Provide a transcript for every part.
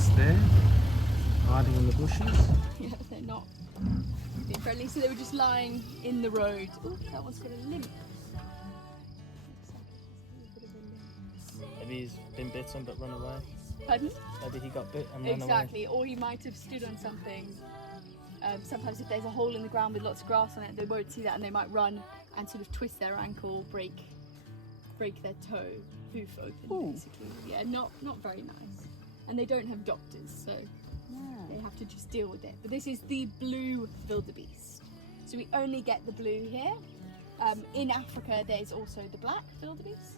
wildebeest there, hiding in the bushes. Yeah, they're not being friendly, so they were just lying in the road. Oh, that one's got a limp. Maybe he's been bitten but run away. Pardon? Maybe he got bit and ran away. Exactly, or he might have stood on something. Sometimes if there's a hole in the ground with lots of grass on it, they won't see that and they might run and sort of twist their ankle, break their toe, hoof open, basically. Yeah, not very nice. And they don't have doctors, so they have to just deal with it. But this is the blue wildebeest. So we only get the blue here. In Africa, there's also the black wildebeest.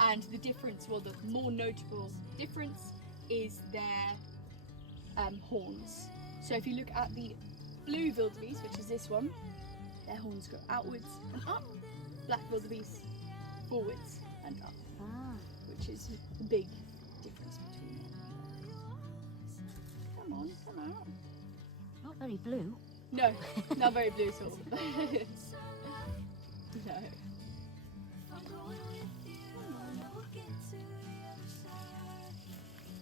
And the difference, well, the more notable difference is their horns. So if you look at the blue wildebeest, which is this one, their horns go outwards and up. Black wildebeest, forwards and up. Which is the big difference between them. Come on, come out. Not very blue. No, not very blue at all. No.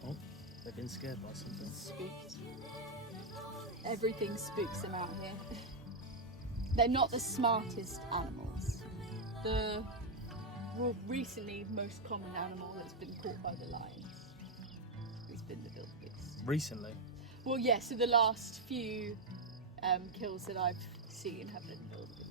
Oh, they've been scared by something. Spooked. Everything spooks them out here. They're not the smartest animals. The recently most common animal that's been caught by the lions has been the wildebeest. Recently? Well, yeah, so the last few kills that I've seen have been wildebeest.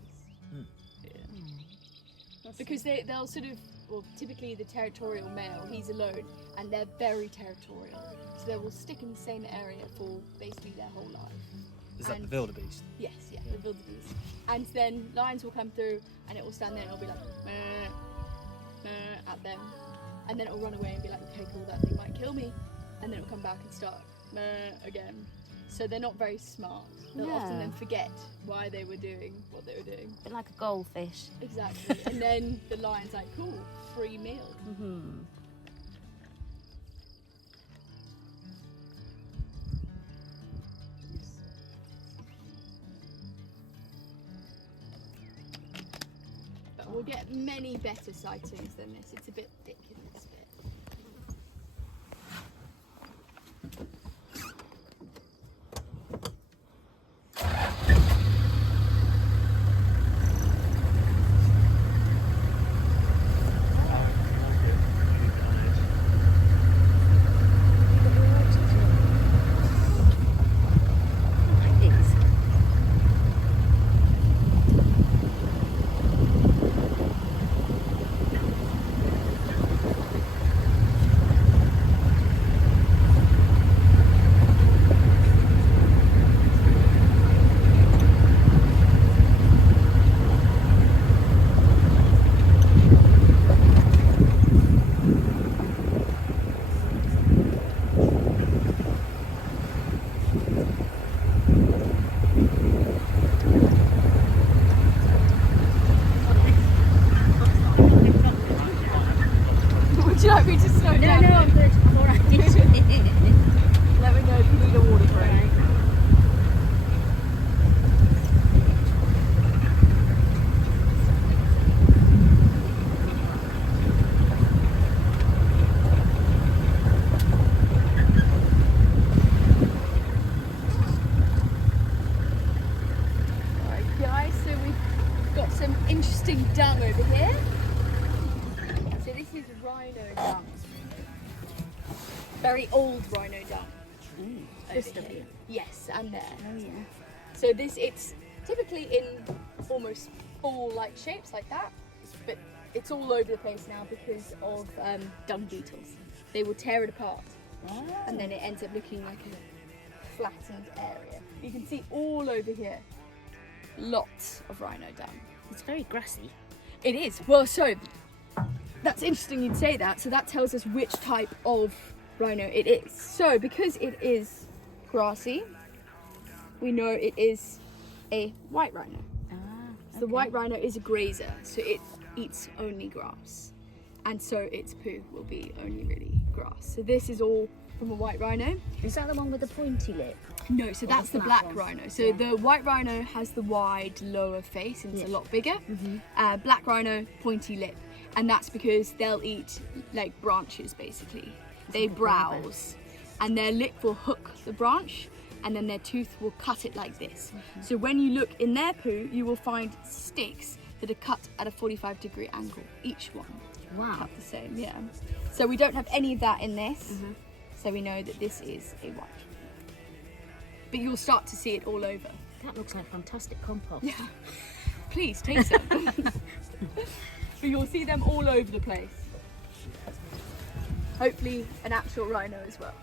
Yeah. Because they'll sort of, well, typically the territorial male, he's alone, and they're very territorial. So they will stick in the same area for basically their whole life. Is that the wildebeest? Yes, yeah, the wildebeest. And then lions will come through and it will stand there and it'll be like, meh, meh, at them. And then it'll run away and be like, okay, cool, that thing might kill me. And then it'll come back and start, meh, again. So they're not very smart. They'll often then forget why they were doing what they were doing. A bit like a goldfish. Exactly. And then the lion's like, cool, free meal. But we'll get many better sightings than this. It's a bit thick in this bit. Would you like me to slow down? No, I'm good. I'm alright. Let me know if you need a water break. Alright guys, so we've got some interesting dung over here. So this is rhino dung. Very old rhino dung. Over here. Yes, and there. Oh yeah. So it's typically in almost ball-like shapes like that, but it's all over the place now because of dung beetles. They will tear it apart, and then it ends up looking like a flattened area. You can see all over here, lots of rhino dung. It's very grassy. It is. Well, so that's interesting you'd say that. So that tells us which type of rhino it is. So because it is grassy, we know it is a white rhino. So the white rhino is a grazer, so it eats only grass, and so its poo will be only really grass. So this is all from a white rhino. Is that the one with the pointy lip? No, so that's the black rhino. So the white rhino has the wide lower face and it's a lot bigger. Black rhino, pointy lip, and that's because they'll eat like branches basically. They browse. and their lip will hook the branch, and then their tooth will cut it like this. So when you look in their poo, you will find sticks that are cut at a 45-degree angle, each one. Wow. Cut the same, yeah. So we don't have any of that in this, so we know that this is a white. But you'll start to see it all over. That looks like fantastic compost. Yeah. Please take some. But you'll see them all over the place. Hopefully an actual rhino as well.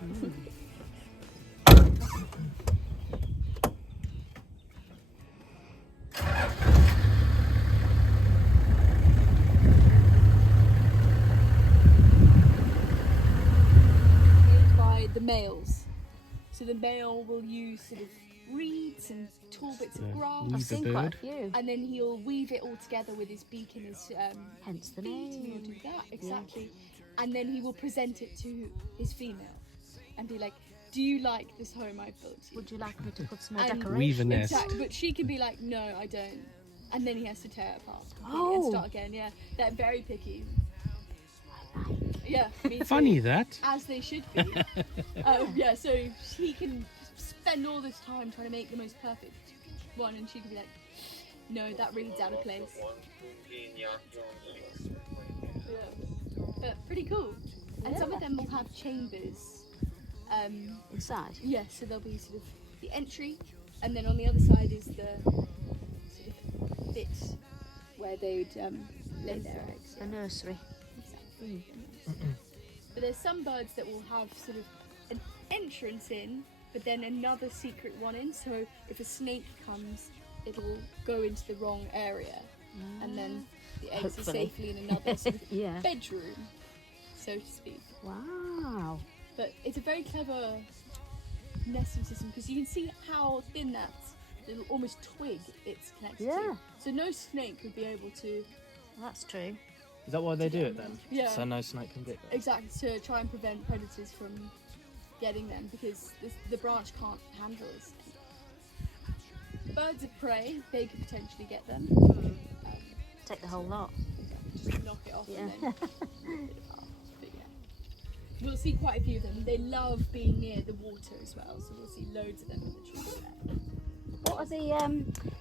Made by the males. So the male will use sort of reeds and tall bits of grass. I've seen quite a few. And then he'll weave it all together with his beak and his Hence the feet, and he'll name. do that, exactly. And then he will present it to his female and be like, do you like this home I've built you? Would you like me to put some more And- decorations? Weave a nest. Exactly, but she can be like, no, I don't. And then he has to tear it apart completely Oh. and start again, yeah. They're very picky. Yeah, me too. Funny that. As they should be. Yeah, so he can spend all this time trying to make the most perfect one, and she can be like, no, that read's out of place. Yeah. But pretty cool. And some of them will have chambers. Inside? Yeah, so there'll be sort of the entry, and then on the other side is the sort of bit where they would lay their eggs. A nursery. Exactly. But there's some birds that will have sort of an entrance in, but then another secret one in. So if a snake comes, it'll go into the wrong area, and then the eggs are Hopefully. safely in another sort of Yeah. bedroom, so to speak. Wow. But it's a very clever nesting system because you can see how thin that little almost twig it's connected Yeah. to. So no snake would be able to. That's true. Is that why they do it then? Yeah. So no snake can get there. Exactly, to try and prevent predators from getting them because the branch can't handle a snake. Birds of prey, they could potentially get them. Take the whole lot. Just knock it off Yeah. and then rip it off. But yeah. We'll see quite a few of them. They love being near the water as well, so we'll see loads of them in the trees there. What are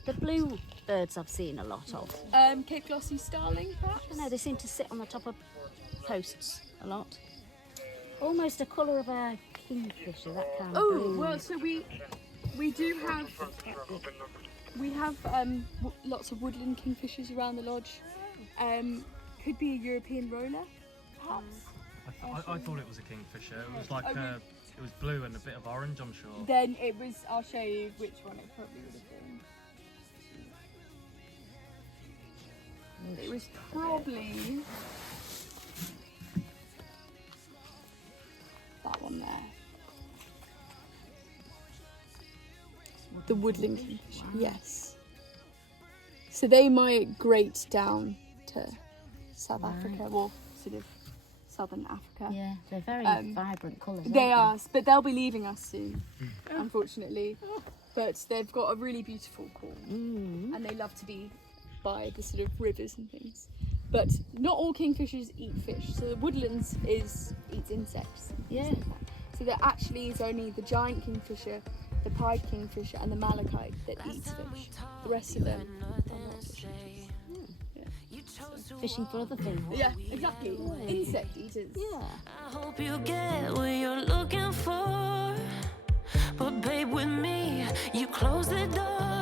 the blue birds I've seen a lot of? Cape Glossy starling, perhaps? I don't know, they seem to sit on the top of posts a lot. Almost the colour of a kingfisher, that kind of Oh, blue. well, so we do have lots of woodland kingfishers around the lodge. Could be a European roller, perhaps. I thought it was a kingfisher. It was like Okay. it was blue and a bit of orange, I'm sure. Then it was. I'll show you which one it probably would have been. It was probably that one there. The woodland kingfisher, yes. So they migrate down to South Africa, well, sort of southern Africa. Yeah, they're very vibrant colours. They are, but they'll be leaving us soon, unfortunately. But they've got a really beautiful call, and they love to be by the sort of rivers and things. But not all kingfishers eat fish. So the woodlands eats insects. and things Yeah. like that. So there actually is only the giant kingfisher, the pied kingfisher, and the malachite that eats fish. The rest of them are not fish eaters. Fishing for other things. Yeah, exactly. Insect eaters. Yeah. I hope you get what you're looking for. But babe, with me, you close the door.